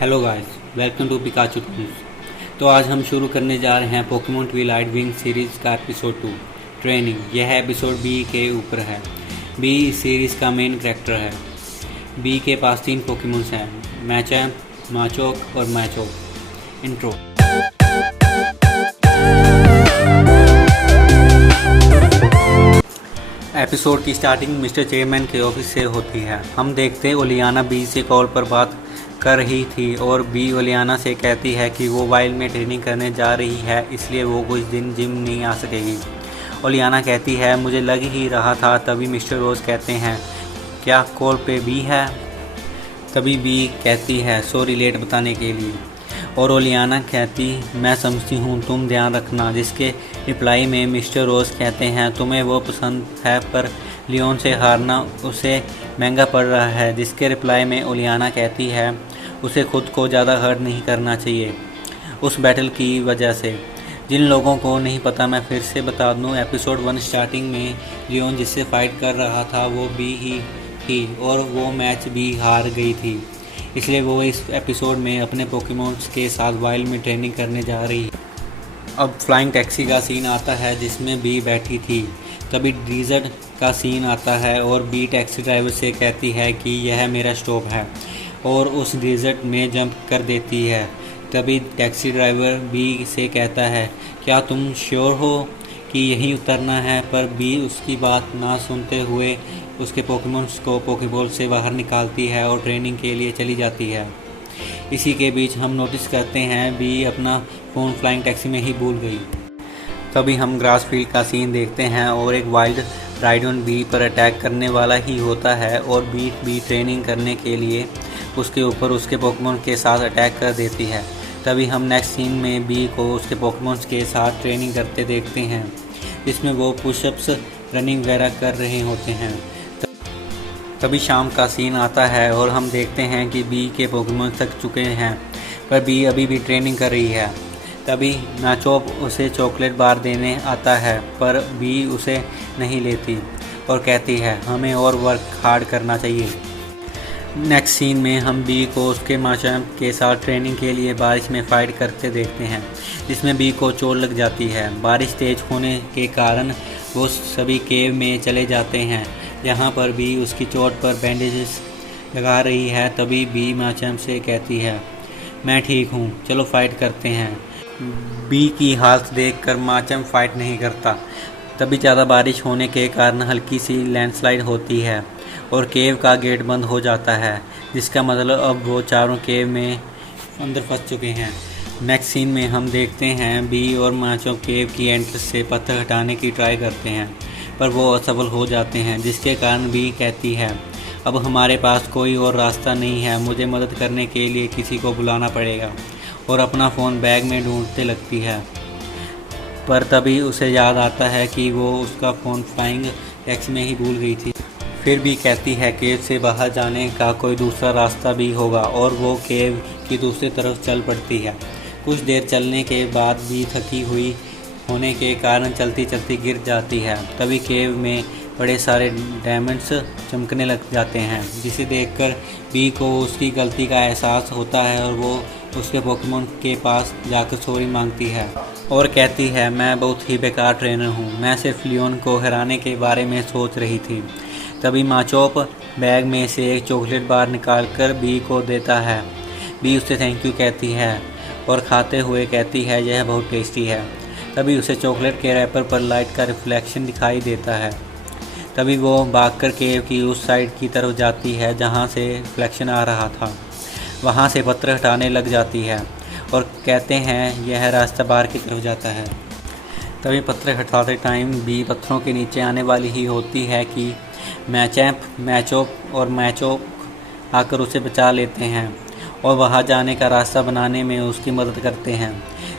Hello guys, welcome to Pikachu tools. तो आज हम शुरू करने जा रहे हैं पोकेमॉन ट्विलाइट विंग सीरीज़ का एपिसोड 2 ट्रेनिंग। यह एपिसोड बी के ऊपर है। बी इस सीरीज़ का मेन कैरेक्टर है। बी के पास 3 पोकेमॉन्स हैं, मैचैम्प, माचोक और मैचोक। इंट्रो। एपिसोड की स्टार्टिंग मिस्टर चेयरमैन के ऑफिस से होती है। हम देखते ओलियाना बी से कॉल पर बात कर रही थी और बी ओलियाना से कहती है कि वो वाइल्ड में ट्रेनिंग करने जा रही है, इसलिए वो कुछ दिन जिम नहीं आ सकेगी। ओलियाना कहती है मुझे लग ही रहा था। तभी मिस्टर रोज कहते हैं क्या कॉल पे बी है? तभी बी कहती है सॉरी लेट बताने के लिए, और ओलियाना कहती मैं समझती हूँ, तुम ध्यान रखना। जिसके रिप्लाई में मिस्टर रोज कहते हैं तुम्हें वो पसंद है पर लियोन से हारना उसे महंगा पड़ रहा है। जिसके रिप्लाई में ओलियाना कहती है उसे खुद को ज़्यादा हर्ट नहीं करना चाहिए उस बैटल की वजह से। जिन लोगों को नहीं पता मैं फिर से बता दूं, एपिसोड 1 स्टार्टिंग में लियोन जिससे फाइट कर रहा था वो बी ही थी और वो मैच भी हार गई थी, इसलिए वो इस एपिसोड में अपने पोकेमॉन्स के साथ वाइल्ड में ट्रेनिंग करने जा रही है। अब फ्लाइंग टैक्सी का सीन आता है जिसमें बी बैठी थी। तभी डिजर्ट का सीन आता है और बी टैक्सी ड्राइवर से कहती है कि यह मेरा स्टॉप है और उस डिजर्ट में जंप कर देती है। तभी टैक्सी ड्राइवर बी से कहता है क्या तुम श्योर हो कि यहीं उतरना है? पर बी उसकी बात ना सुनते हुए उसके पोकेमॉन्स को पोकेबॉल से बाहर निकालती है और ट्रेनिंग के लिए चली जाती है। इसी के बीच हम नोटिस करते हैं बी अपना फ़ोन फ्लाइंग टैक्सी में ही भूल गई। तभी हम ग्रास फील्ड का सीन देखते हैं और एक वाइल्ड राइडोन बी पर अटैक करने वाला ही होता है और बी ट्रेनिंग करने के लिए उसके ऊपर उसके पोकेमॉन के साथ अटैक कर देती है। तभी हम नेक्स्ट सीन में बी को उसके पोकेमॉन्स के साथ ट्रेनिंग करते देखते हैं, जिसमें वो पुशअप्स रनिंग वगैरह कर रहे होते हैं। तभी शाम का सीन आता है और हम देखते हैं कि बी के पोकेमॉन थक चुके हैं पर बी अभी भी ट्रेनिंग कर रही है। तभी मैचोप उसे चॉकलेट बार देने आता है पर बी उसे नहीं लेती और कहती है हमें और वर्क हार्ड करना चाहिए। नेक्स्ट सीन में हम बी को उसके मैचैम्प के साथ ट्रेनिंग के लिए बारिश में फाइट करते देखते हैं, जिसमें बी को चोट लग जाती है। बारिश तेज होने के कारण वो सभी केव में चले जाते हैं, जहाँ पर बी उसकी चोट पर बैंडेजेस लगा रही है। तभी बी मैचैम्प से कहती है मैं ठीक हूँ, चलो फाइट करते हैं। बी की हालत देखकर मैचैम्प फाइट नहीं करता। तभी ज़्यादा बारिश होने के कारण हल्की सी लैंडस्लाइड होती है और केव का गेट बंद हो जाता है, जिसका मतलब अब वो चारों केव में अंदर फंस चुके हैं। नेक्स्ट सीन में हम देखते हैं बी और मैचोप केव की एंट्रेंस से पत्थर हटाने की ट्राई करते हैं पर वो असफल हो जाते हैं, जिसके कारण बी कहती है अब हमारे पास कोई और रास्ता नहीं है, मुझे मदद करने के लिए किसी को बुलाना पड़ेगा, और अपना फ़ोन बैग में ढूंढते लगती है। पर तभी उसे याद आता है कि वो उसका फ़ोन फ्लाइंग टैक्सी में ही भूल गई थी। फिर भी कहती है केव से बाहर जाने का कोई दूसरा रास्ता भी होगा और वो केव की दूसरी तरफ चल पड़ती है। कुछ देर चलने के बाद भी थकी हुई होने के कारण चलती चलती गिर जाती है। तभी केव में बड़े सारे डायमंड्स चमकने लग जाते हैं, जिसे देखकर बी को उसकी गलती का एहसास होता है और वो उसके पोकेमॉन के पास जाकर सॉरी मांगती है और कहती है मैं बहुत ही बेकार ट्रेनर हूँ, मैं सिर्फ लियोन को हराने के बारे में सोच रही थी। तभी माचोप बैग में से एक चॉकलेट बार निकालकर बी को देता है। बी उससे थैंक यू कहती है और खाते हुए कहती है यह बहुत टेस्टी है। तभी उसे चॉकलेट के रैपर पर लाइट का रिफ्लेक्शन दिखाई देता है। तभी वो भागकर केव की उस साइड की तरफ जाती है जहाँ से रिफ्लेक्शन आ रहा था। वहाँ से पत्थर हटाने लग जाती है और कहते हैं यह रास्ता बाहर की तरफ जाता है। तभी पत्थर हटाते टाइम बी पत्थरों के नीचे आने वाली ही होती है कि मैचैम्प, मैचोप और मैचोप आकर उसे बचा लेते हैं और वहाँ जाने का रास्ता बनाने में उसकी मदद करते हैं,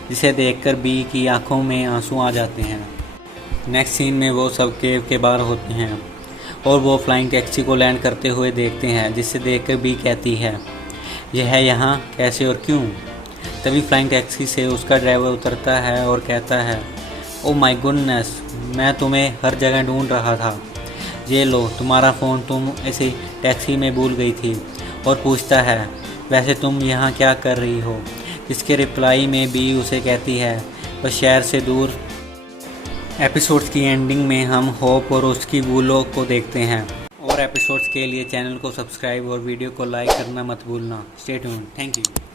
जिसे देखकर बी की आंखों में आंसू आ जाते हैं। नेक्स्ट सीन में वो सब केव के बाहर होते हैं और वो फ्लाइंग टैक्सी को लैंड करते हुए देखते हैं, जिसे देखकर बी कहती है यह है यहाँ कैसे और क्यों? तभी फ्लाइंग टैक्सी से उसका ड्राइवर उतरता है और कहता है ओ माय गुडनेस, मैं तुम्हें हर जगह ढूंढ रहा था, ये लो तुम्हारा फ़ोन, तुम ऐसे टैक्सी में भूल गई थी। और पूछता है वैसे तुम यहाँ क्या कर रही हो? जिसके रिप्लाई में बी उसे कहती है वह शहर से दूर। एपिसोड्स की एंडिंग में हम होप और उसकी वूलो को देखते हैं। और एपिसोड्स के लिए चैनल को सब्सक्राइब और वीडियो को लाइक करना मत भूलना। Stay tuned. Thank you.